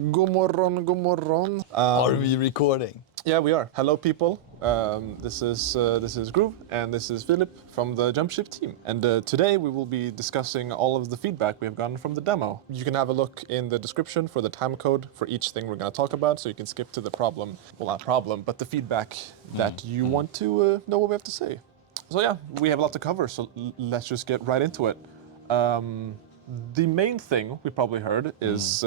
God morgon, god morgon. Are we recording? Yeah, we are. Hello, people. This is Groove, and this is Filip from the Jumpship team. And today we will be discussing all of the feedback we have gotten from the demo. You can have a look in the description for the time code for each thing we're going to talk about, so you can skip to the problem. Well, not problem, but the feedback that you want to know what we have to say. So yeah, we have a lot to cover, so let's just get right into it. The main thing we probably heard is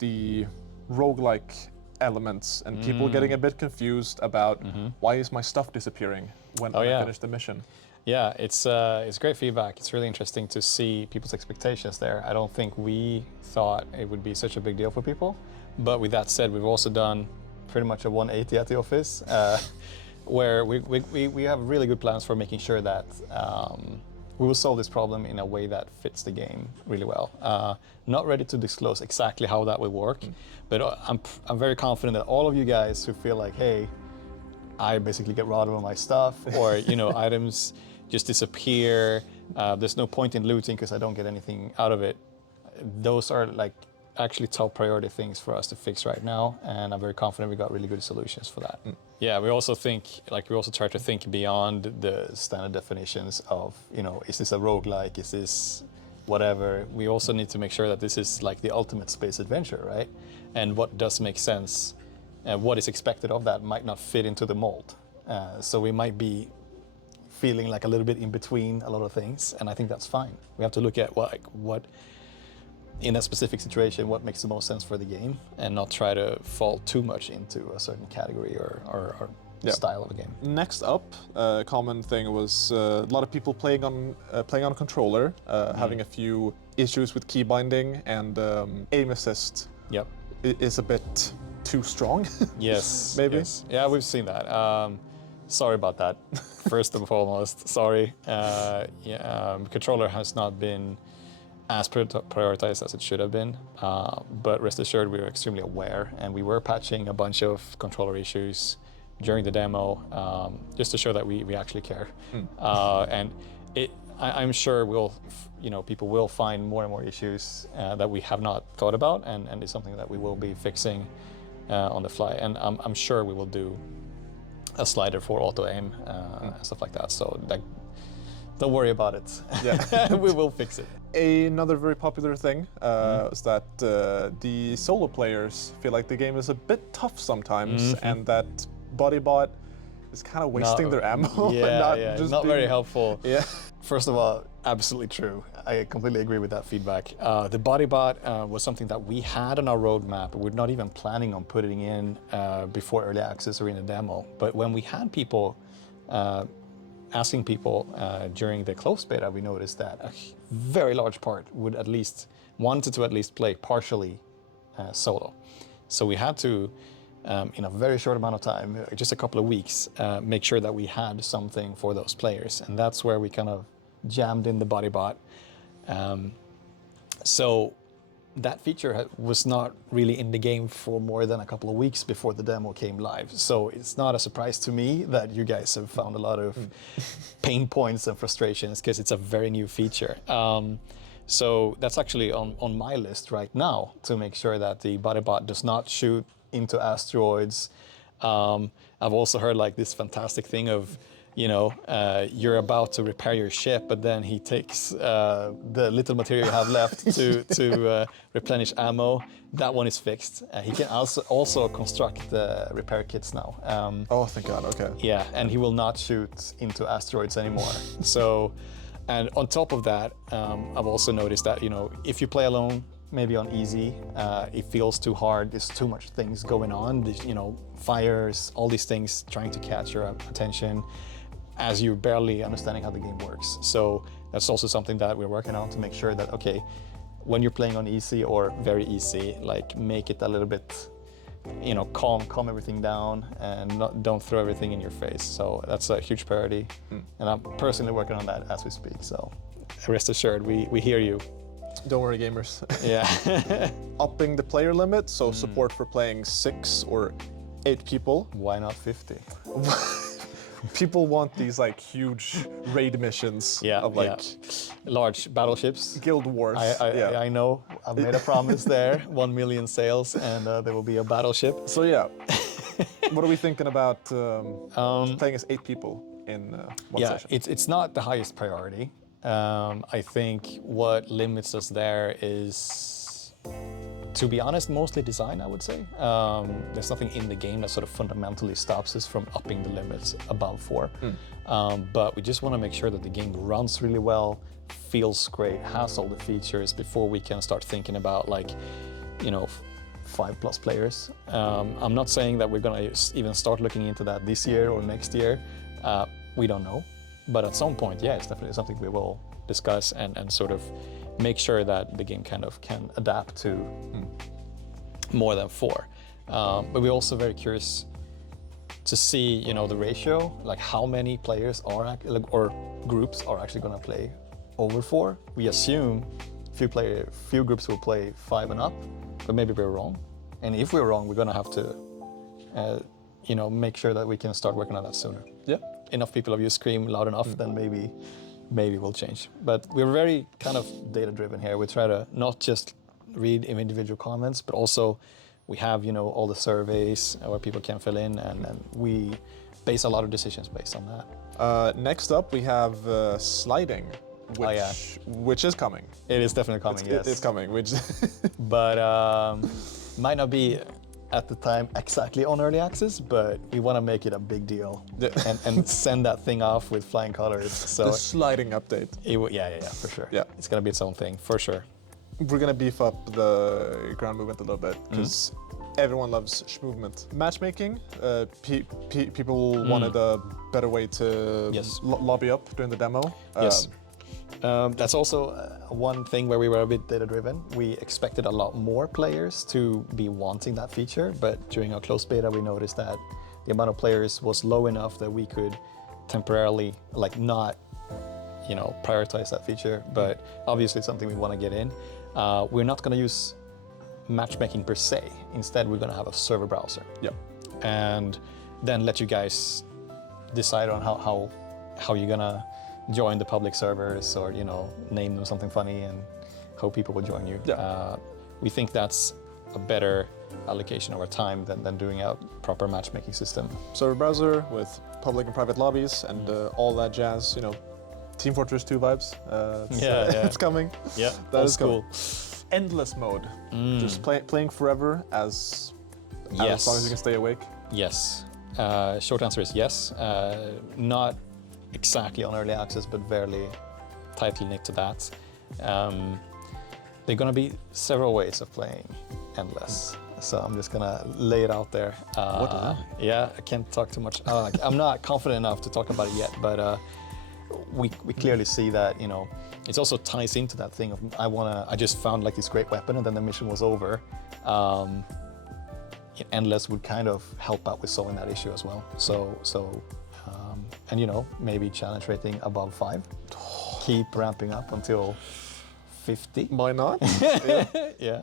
the roguelike elements and people getting a bit confused about why is my stuff disappearing when I finish the mission. Yeah, it's great feedback. It's really interesting to see people's expectations there. I don't think we thought it would be such a big deal for people. But with that said, we've also done pretty much a 180 at the office where we have really good plans for making sure that we will solve this problem in a way that fits the game really well. Not ready to disclose exactly how that will work, but I'm very confident that all of you guys who feel like, hey, I basically get robbed of my stuff, or items just disappear. There's no point in looting because I don't get anything out of it. Those are like actually top priority things for us to fix right now, and I'm very confident we got really good solutions for that. Yeah, we also try to think beyond the standard definitions of, is this a roguelike, is this whatever. We also need to make sure that this is like the ultimate space adventure, right? And what does make sense, what is expected of that might not fit into the mold. So we might be feeling like a little bit in between a lot of things, and I think that's fine. We have to look at what in a specific situation, what makes the most sense for the game, and not try to fall too much into a certain category or style of a game. Next up, a common thing was a lot of people playing on a controller, having a few issues with key binding, and aim assist is a bit too strong. Yes, maybe. Yes. Yeah, we've seen that. Sorry about that. First and foremost, sorry. Controller has not been as prioritized as it should have been, but rest assured we were extremely aware, and we were patching a bunch of controller issues during the demo, just to show that we actually care. And I'm sure people will find more and more issues that we have not thought about, and it's something that we will be fixing on the fly. And I'm sure we will do a slider for auto aim and stuff like that. So don't worry about it. Yeah. We will fix it. Another very popular thing is that the solo players feel like the game is a bit tough sometimes, and that BuddyBot is kind of wasting their ammo. Not very helpful. Yeah. First of all, absolutely true. I completely agree with that feedback. The BuddyBot was something that we had on our roadmap. We're not even planning on putting in before early access or in a demo. But when we had people asking people during the closed beta, we noticed that a very large part wanted to at least play partially solo. So we had to, in a very short amount of time, just a couple of weeks, make sure that we had something for those players. And that's where we kind of jammed in the BuddyBot. So that feature was not really in the game for more than a couple of weeks before the demo came live. So it's not a surprise to me that you guys have found a lot of pain points and frustrations, because it's a very new feature. So that's actually on my list right now, to make sure that the BuddyBot does not shoot into asteroids. I've also heard like this fantastic thing of, you're about to repair your ship, but then he takes the little material you have left to replenish ammo. That one is fixed. He can also construct the repair kits now. Oh, thank God, okay. Yeah, and he will not shoot into asteroids anymore. So, and on top of that, I've also noticed that, if you play alone, maybe on easy, it feels too hard. There's too much things going on. There's, fires, all these things trying to catch your attention as you're barely understanding how the game works. So that's also something that we're working on, to make sure that, okay, when you're playing on easy or very easy, like make it a little bit, calm everything down, and don't throw everything in your face. So that's a huge priority. And I'm personally working on that as we speak. So rest assured, we hear you. Don't worry, gamers. Yeah. Upping the player limit, so support for playing 6 or 8 people. Why not 50? People want these like huge raid missions of like large battleships. guild wars. I know. I made a promise there. 1 million sales, and there will be a battleship. So yeah, what are we thinking about playing as 8 people in one session? It's not the highest priority. I think what limits us there is, to be honest, mostly design, I would say. There's nothing in the game that sort of fundamentally stops us from upping the limits above 4. But we just want to make sure that the game runs really well, feels great, has all the features before we can start thinking about, like, you know, 5+ players. I'm not saying that we're going to even start looking into that this year or next year. We don't know. But at some point, yeah, it's definitely something we will discuss and sort of make sure that the game kind of can adapt to more than 4. But we're also very curious to see, you know, the ratio, like how many players are or groups are actually going to play over 4. We assume few groups will play 5 and up, but maybe we're wrong. And if we're wrong, we're going to have to, you know, make sure that we can start working on that sooner. Yeah. Enough people of you scream loud enough, then maybe we'll change. But we're very kind of data-driven here. We try to not just read individual comments, but also we have, you know, all the surveys where people can fill in, and we base a lot of decisions based on that. Next up, we have sliding, which is coming. It is definitely coming, yes. It's coming, which... But might not be at the time exactly on early access, but we want to make it a big deal and send that thing off with flying colors. So the sliding update. Yeah, for sure. Yeah, it's gonna be its own thing for sure. We're gonna beef up the ground movement a little bit because everyone loves movement. Matchmaking. People wanted a better way to lobby up during the demo. Yes. That's also one thing where we were a bit data-driven. We expected a lot more players to be wanting that feature, but during our closed beta, we noticed that the amount of players was low enough that we could temporarily, like, not, you know, prioritize that feature. But obviously, it's something we want to get in. We're not going to use matchmaking per se. Instead, we're going to have a server browser. Yeah. And then let you guys decide on how you're going to join the public servers, or, you know, name them something funny and hope people will join you. Yeah. We think that's a better allocation of our time than doing a proper matchmaking system. Server browser with public and private lobbies and all that jazz, you know, Team Fortress 2 vibes. It's coming. Yeah, that is cool. Endless mode. Just playing forever as long as you can stay awake. Yes. Short answer is yes. Not exactly on early access, but very tightly knit to that. There are going to be several ways of playing Endless, so I'm just going to lay it out there. What is that? Yeah, I can't talk too much. I'm not confident enough to talk about it yet, but we clearly see that, you know, it also ties into that thing of I just found like this great weapon and then the mission was over. Endless would kind of help out with solving that issue as well. And, you know, maybe challenge rating above 5. Keep ramping up until 50. Why not? Yeah.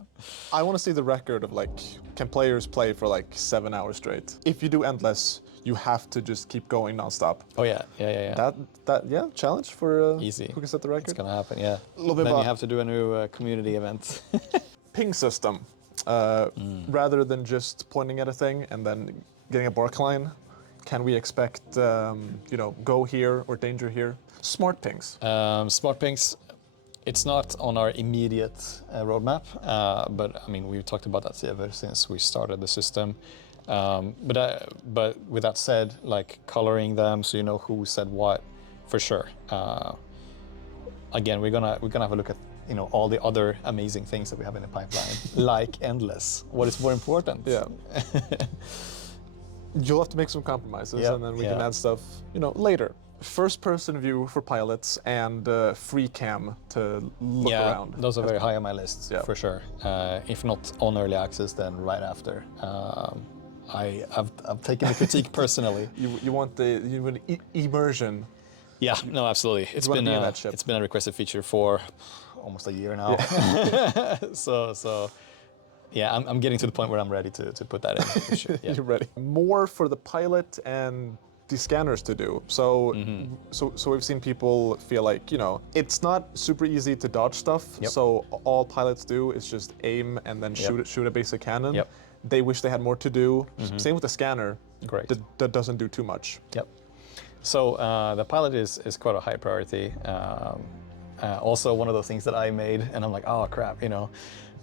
I want to see the record of, like, can players play for like 7 hours straight? If you do Endless, you have to just keep going nonstop. Oh yeah. That challenge for easy. Who can set the record? It's gonna happen, yeah. Then you have to do a new community event. Ping system. Rather than just pointing at a thing and then getting a bark line, can we expect, you know, go here or danger here? Smart pings. Smart pings, it's not on our immediate roadmap, but I mean, we've talked about that ever since we started the system. But with that said, like coloring them so you know who said what, for sure. Again, we're gonna have a look at, you know, all the other amazing things that we have in the pipeline, like Endless. What is more important? Yeah. You'll have to make some compromises, and then we can add stuff, you know, later. First-person view for pilots and free cam to look around. Those are very high on my list, for sure. If not on early access, then right after. I've taken the critique personally. You want immersion. Yeah, no, absolutely. It's been a requested feature for almost a year now. Yeah. so yeah, I'm getting to the point where I'm ready to put that in. For sure. Yeah. You're ready. More for the pilot and these scanners to do. So, so we've seen people feel like, you know, it's not super easy to dodge stuff. Yep. So all pilots do is just aim and then shoot a basic cannon. Yep. They wish they had more to do. Same with the scanner. Great. That doesn't do too much. Yep. So the pilot is quite a high priority. Also one of those things that I made, and I'm like, oh crap, you know,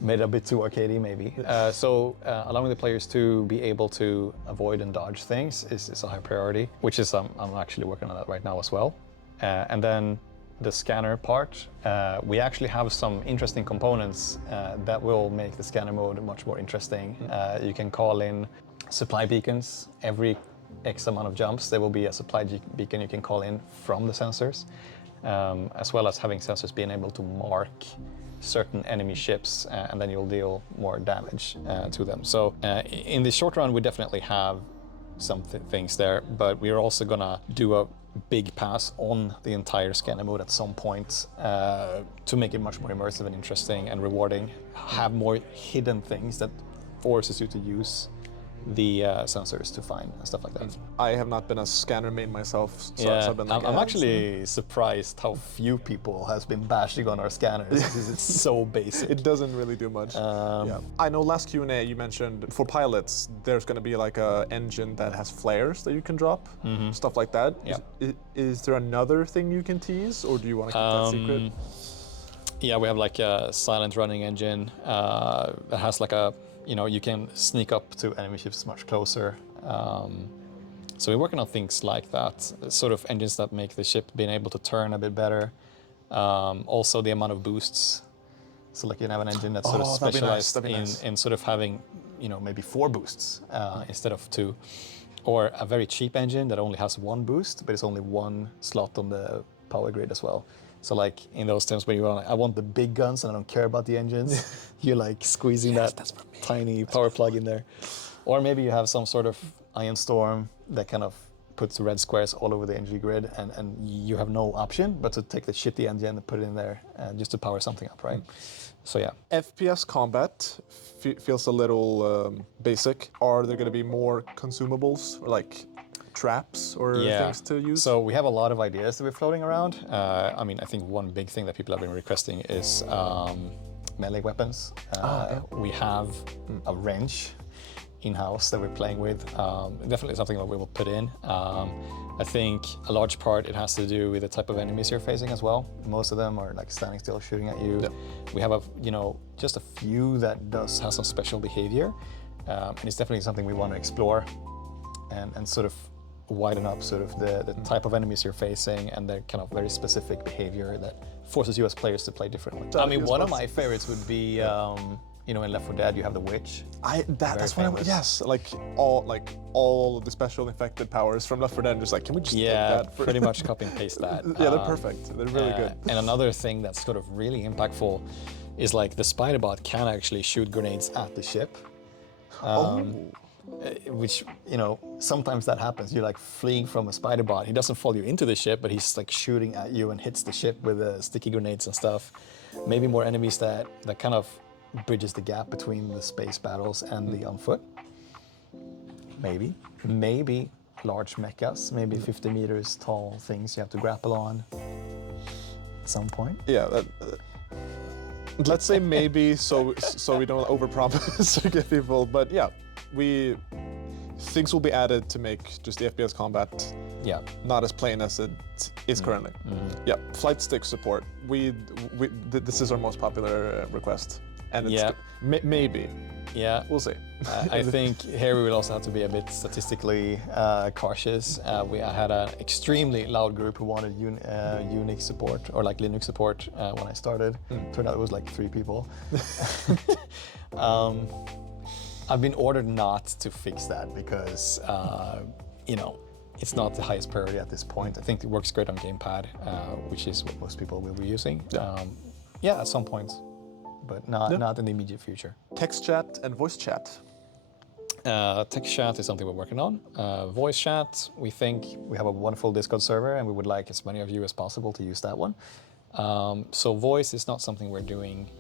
made it a bit too arcadey maybe. So allowing the players to be able to avoid and dodge things is a high priority, which is I'm actually working on that right now as well. And then the scanner part, we actually have some interesting components that will make the scanner mode much more interesting. You can call in supply beacons. Every X amount of jumps, there will be a supply beacon you can call in from the sensors, as well as having sensors being able to mark certain enemy ships, and then you'll deal more damage to them. So in the short run, we definitely have some things there, but we're also gonna do a big pass on the entire scanner mode at some point to make it much more immersive and interesting and rewarding. Have more hidden things that forces you to use the sensors to find and stuff like that. I have not been a scanner main myself, so Yeah, I've been like, I'm actually surprised how few people has been bashing on our scanners because it's so basic. It doesn't really do much. Yeah. I know last Q&A you mentioned for pilots, there's going to be like a engine that has flares that you can drop, stuff like that. Yeah. Is there another thing you can tease, or do you want to keep that secret? Yeah, we have like a silent running engine that has like a, you know, you can sneak up to enemy ships much closer. So we're working on things like that, sort of engines that make the ship being able to turn a bit better. Also the amount of boosts. So like you can have an engine that's sort of specialized in sort of having, you know, maybe 4 boosts instead of 2. Or a very cheap engine that only has 1 boost, but it's only 1 slot on the power grid as well. So like in those times where you want, I want the big guns and I don't care about the engines, you're like squeezing that tiny power plug in there. Or maybe you have some sort of ion storm that kind of puts red squares all over the energy grid, and you have no option but to take the shitty engine and put it in there just to power something up, right? So yeah. FPS combat feels a little basic. Are there going to be more consumables, like traps or things to use? So we have a lot of ideas that we're floating around. I mean, I think one big thing that people have been requesting is melee weapons. We have a wrench in-house that we're playing with. Definitely something that we will put in. I think a large part it has to do with the type of enemies you're facing as well. Most of them are like standing still, shooting at you. We have just a few that has some special behavior, and it's definitely something we want to explore and sort of widen up sort of the type of enemies you're facing and their kind of very specific behavior that forces you as players to play differently. I mean, one of my favorites would be, you know, in Left 4 Dead you have the witch. That's what yes, like all the special infected powers from Left 4 Dead, just like, can we just take that? Pretty much copy and paste that. Yeah, they're perfect. They're really good. And another thing that's sort of really impactful is like the SpiderBot can actually shoot grenades at the ship. Which, you know, sometimes that happens. You're like fleeing from a SpiderBot. He doesn't follow you into the ship, but he's like shooting at you and hits the ship with sticky grenades and stuff. Maybe more enemies that kind of bridges the gap between the space battles and the on foot. Maybe large mechas, maybe 50 meters tall things you have to grapple on at some point. Yeah. Let's say maybe so we don't overpromise to get people, but yeah. Things will be added to make just the FPS combat not as plain as it is currently. Yeah, flight stick support. This is our most popular request, and it's maybe. Yeah, we'll see. I think here we will also have to be a bit statistically cautious. I had an extremely loud group who wanted Unix support or like Linux support when I started. Turned out it was like 3 people. I've been ordered not to fix that because, you know, it's not the highest priority at this point. I think it works great on Gamepad, which is what most people will be using. Yeah, at some point, but not in the immediate future. Text chat and voice chat. Text chat is something we're working on. Voice chat, we think we have a wonderful Discord server and we would like as many of you as possible to use that one. So voice is not something we're doing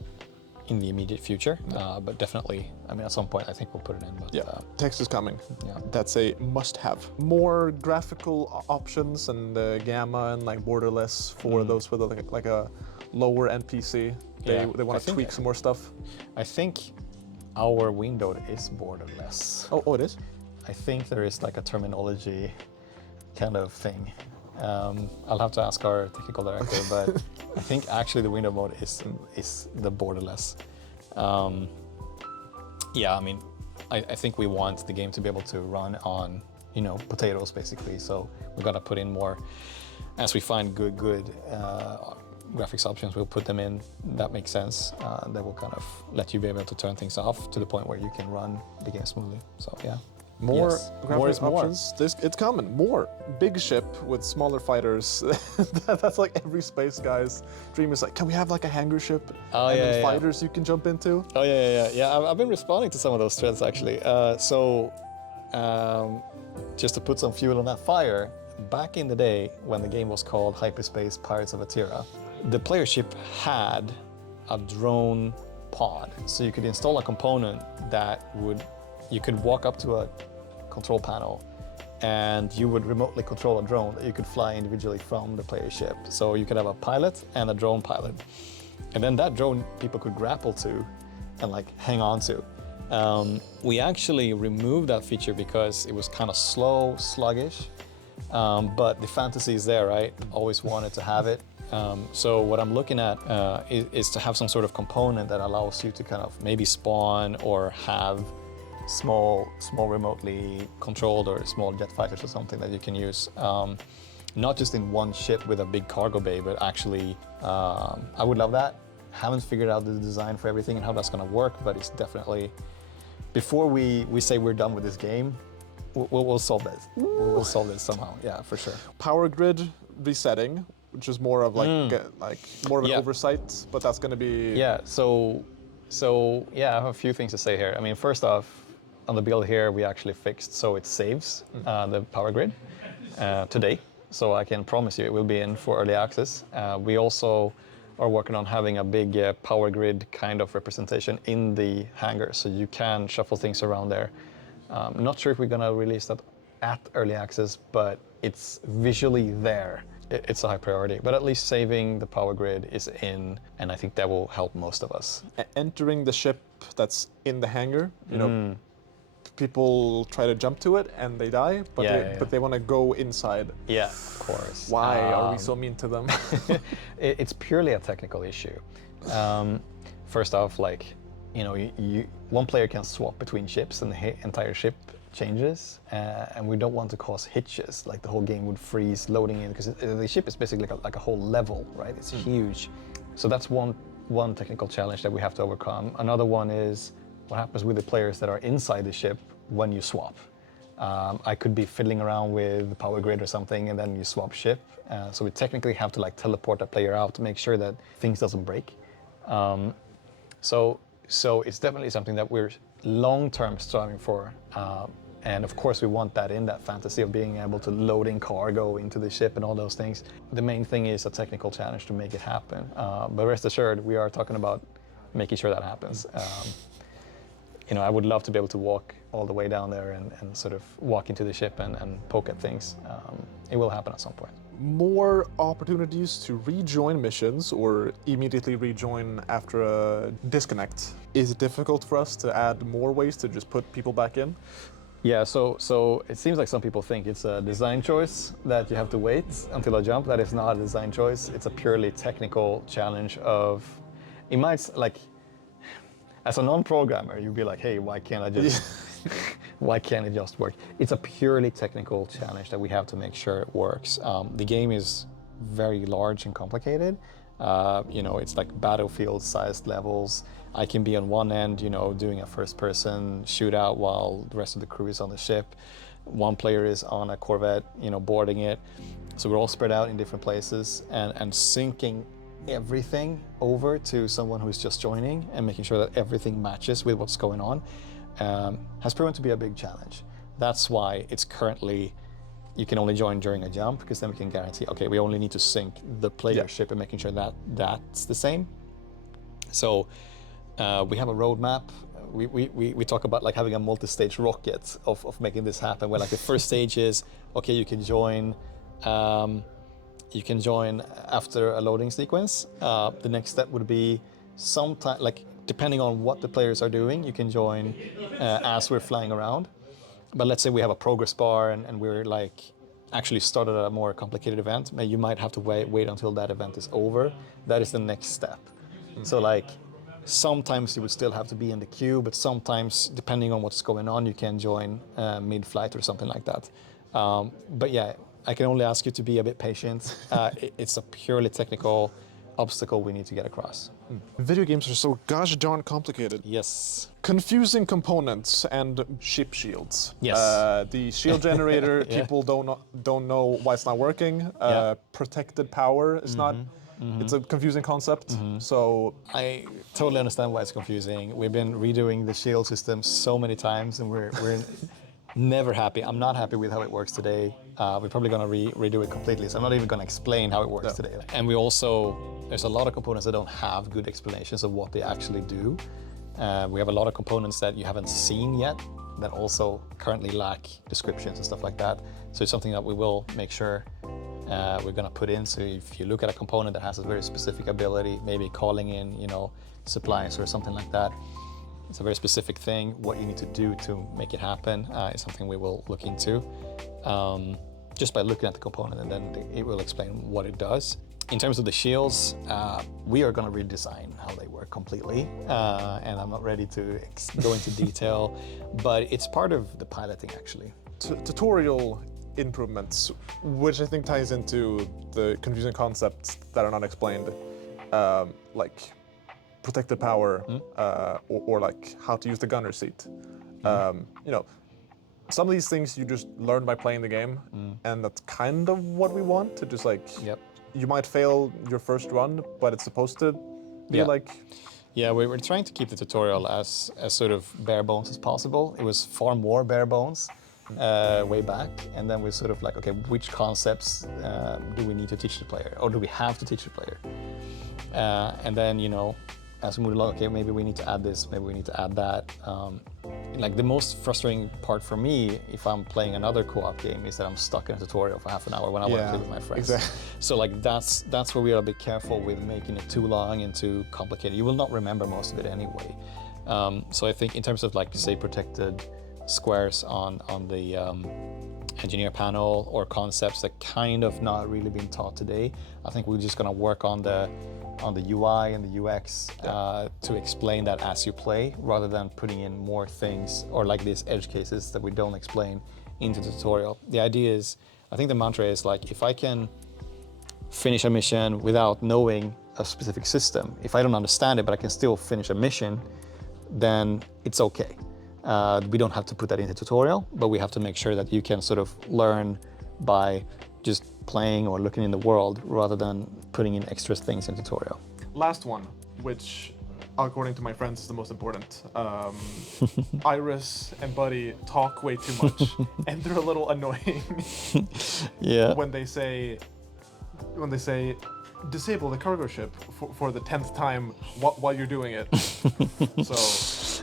in the immediate future, but definitely, I mean, at some point I think we'll put it in. But, Yeah, text is coming. Yeah. That's a must-have. More graphical options and gamma and like borderless for those with like a lower end PC. They want to tweak some more stuff. I think our window is borderless. Oh, it is? I think there is like a terminology kind of thing. I'll have to ask our technical director, but I think actually the window mode is the borderless. Yeah, I mean, I think we want the game to be able to run on, you know, potatoes basically. So we're gonna put in more as we find good graphics options. We'll put them in. That makes sense. That will kind of let you be able to turn things off to the point where you can run the game smoothly. So yeah. More Yes. graphics More. options. It's coming. More big ship with smaller fighters. That's like every space guy's dream is like, can we have like a hangar ship and then fighters you can jump into? Oh yeah. I've been responding to some of those threads actually. Just to put some fuel on that fire, back in the day when the game was called Hyperspace Pirates of Atira, the player ship had a drone pod, so you could install a component that you could walk up to a control panel and you would remotely control a drone that you could fly individually from the player ship. So you could have a pilot and a drone pilot. And then that drone people could grapple to and like hang on to. We actually removed that feature because it was kind of slow, sluggish, but the fantasy is there, right? Always wanted to have it. So what I'm looking at is to have some sort of component that allows you to kind of maybe spawn or have small remotely controlled or small jet fighters or something that you can use. Not just in one ship with a big cargo bay, but actually, I would love that. Haven't figured out the design for everything and how that's gonna work, but it's definitely, before we say we're done with this game, we'll solve this. We'll solve this somehow, yeah, for sure. Power grid resetting, which is more of like more of an oversight, but that's gonna be... Yeah, so yeah, I have a few things to say here. I mean, first off, on the build here, we actually fixed so it saves the power grid today. So I can promise you it will be in for early access. We also are working on having a big power grid kind of representation in the hangar, so you can shuffle things around there. Not sure if we're gonna release that at early access, but it's visually there. It's a high priority, but at least saving the power grid is in, and I think that will help most of us. Entering the ship that's in the hangar, you know, people try to jump to it and they die, but they want to go inside. Yeah, of course. Why are we so mean to them? It's purely a technical issue. First off, like, you know, one player can swap between ships and the entire ship changes, and we don't want to cause hitches, like the whole game would freeze loading in, because the ship is basically like a whole level, right? It's huge. So that's one technical challenge that we have to overcome. Another one is what happens with the players that are inside the ship when you swap. I could be fiddling around with the power grid or something, and then you swap ship. So we technically have to like teleport a player out to make sure that things doesn't break. So it's definitely something that we're long-term striving for. And of course we want that in that fantasy of being able to load in cargo into the ship and all those things. The main thing is a technical challenge to make it happen. But rest assured, we are talking about making sure that happens. You know, I would love to be able to walk all the way down there and sort of walk into the ship and poke at things. It will happen at some point. More opportunities to rejoin missions or immediately rejoin after a disconnect. Is it difficult for us to add more ways to just put people back in? Yeah, so it seems like some people think it's a design choice that you have to wait until a jump. That is not a design choice. It's a purely technical challenge of, it might, like, as a non-programmer, you'd be like, hey, why can't I just, why can't it just work? It's a purely technical challenge that we have to make sure it works. The game is very large and complicated. You know, it's like battlefield-sized levels. I can be on one end, you know, doing a first-person shootout while the rest of the crew is on the ship. One player is on a Corvette, you know, boarding it. So we're all spread out in different places, and syncing everything over to someone who's just joining and making sure that everything matches with what's going on has proven to be a big challenge. That's why it's currently, you can only join during a jump, because then we can guarantee, okay, we only need to sync the player ship and making sure that that's the same. So We have a roadmap. We talk about like having a multi-stage rocket of making this happen. Where like the first stage is okay, you can join. You can join after a loading sequence. The next step would be sometime, like depending on what the players are doing, you can join as we're flying around. But let's say we have a progress bar and we're like actually started a more complicated event, you might have to wait until that event is over. That is the next step. So like sometimes you would still have to be in the queue, but sometimes depending on what's going on, you can join mid-flight or something like that. But yeah, I can only ask you to be a bit patient. It's a purely technical obstacle we need to get across. Video games are so gosh darn complicated. Yes. Confusing components and ship shields. Yes. The shield generator, Yeah. people don't know why it's not working. Yeah. Protected power is not. It's a confusing concept. So I totally understand why it's confusing. We've been redoing the shield system so many times, and we're never happy. I'm not happy with how it works today. We're probably going to redo it completely, so I'm not even going to explain how it works today. And we also, there's a lot of components that don't have good explanations of what they actually do. We have a lot of components that you haven't seen yet that also currently lack descriptions and stuff like that. So it's something that we will make sure we're going to put in. So if you look at a component that has a very specific ability, maybe calling in, supplies or something like that, it's a very specific thing. What you need to do to make it happen is something we will look into just by looking at the component, and then it will explain what it does. In terms of the shields, we are going to redesign how they work completely, and I'm not ready to go into detail, but it's part of the piloting actually. Tutorial improvements, which I think ties into the confusing concepts that are not explained, like protected power, or like how to use the gunner seat. Some of these things you just learn by playing the game, and that's kind of what we want to just like. Yep. You might fail your first run, but it's supposed to be like. Yeah, we were trying to keep the tutorial as sort of bare bones as possible. It was far more bare bones way back, and then we sort of like, okay, which concepts do we need to teach the player, or do we have to teach the player? And then, as we move along, okay, maybe we need to add this, maybe we need to add that. Like the most frustrating part for me, if I'm playing another co-op game, is that I'm stuck in a tutorial for half an hour when I want to play with my friends. Exactly. So like that's where we are a bit careful with making it too long and too complicated. You will not remember most of it anyway. So I think in terms of like, say, protected squares on the engineer panel, or concepts that kind of not really been taught today, I think we're just gonna work on the UI and the UX to explain that as you play, rather than putting in more things or like these edge cases that we don't explain into the tutorial. The idea is, I think the mantra is like, if I can finish a mission without knowing a specific system, if I don't understand it but I can still finish a mission, then it's okay. We don't have to put that in the tutorial, but we have to make sure that you can sort of learn by just playing or looking in the world, rather than putting in extra things in tutorial. Last one, which according to my friends is the most important. Iris and Buddy talk way too much, and they're a little annoying. Yeah. When they say disable the cargo ship for the 10th time while you're doing it. So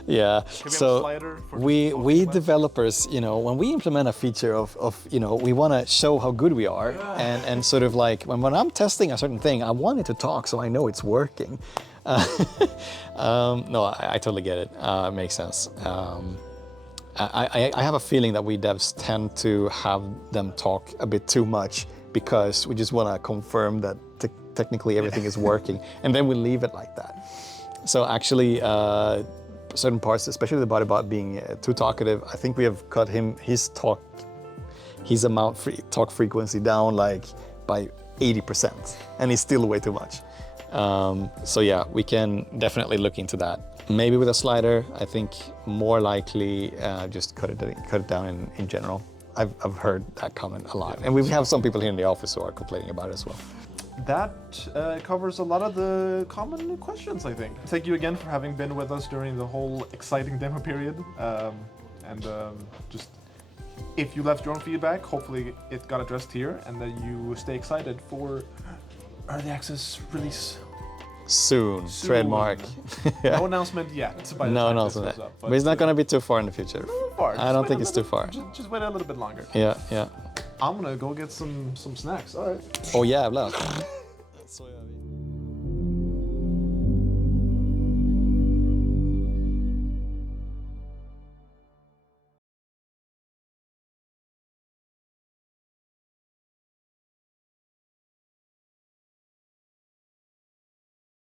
yeah. can we have a So slider for we developers, when we implement a feature of we want to show how good we are, and sort of like when I'm testing a certain thing, I want it to talk so I know it's working. No, I totally get it. It makes sense. I have a feeling that we devs tend to have them talk a bit too much, because we just want to confirm that technically everything is working, and then we leave it like that. So actually, certain parts, especially the BuddyBot being too talkative, I think we have cut his talk frequency down like by 80%, and it's still way too much. So yeah, we can definitely look into that. Maybe with a slider. I think more likely just cut it down in general. I've heard that comment a lot, and we have some people here in the office who are complaining about it as well. That covers a lot of the common questions, I think. Thank you again for having been with us during the whole exciting demo period. Just if you left your own feedback, hopefully it got addressed here, and that you stay excited for early access release Soon. Trademark. Yeah. No announcement yet. By the No time this announcement. goes up, But it's not going to be too far in the future. far. I Just don't wait think a it's too little- far. Just wait a little bit longer. Yeah, yeah. I'm gonna go get some snacks. All right. Åh jävlar.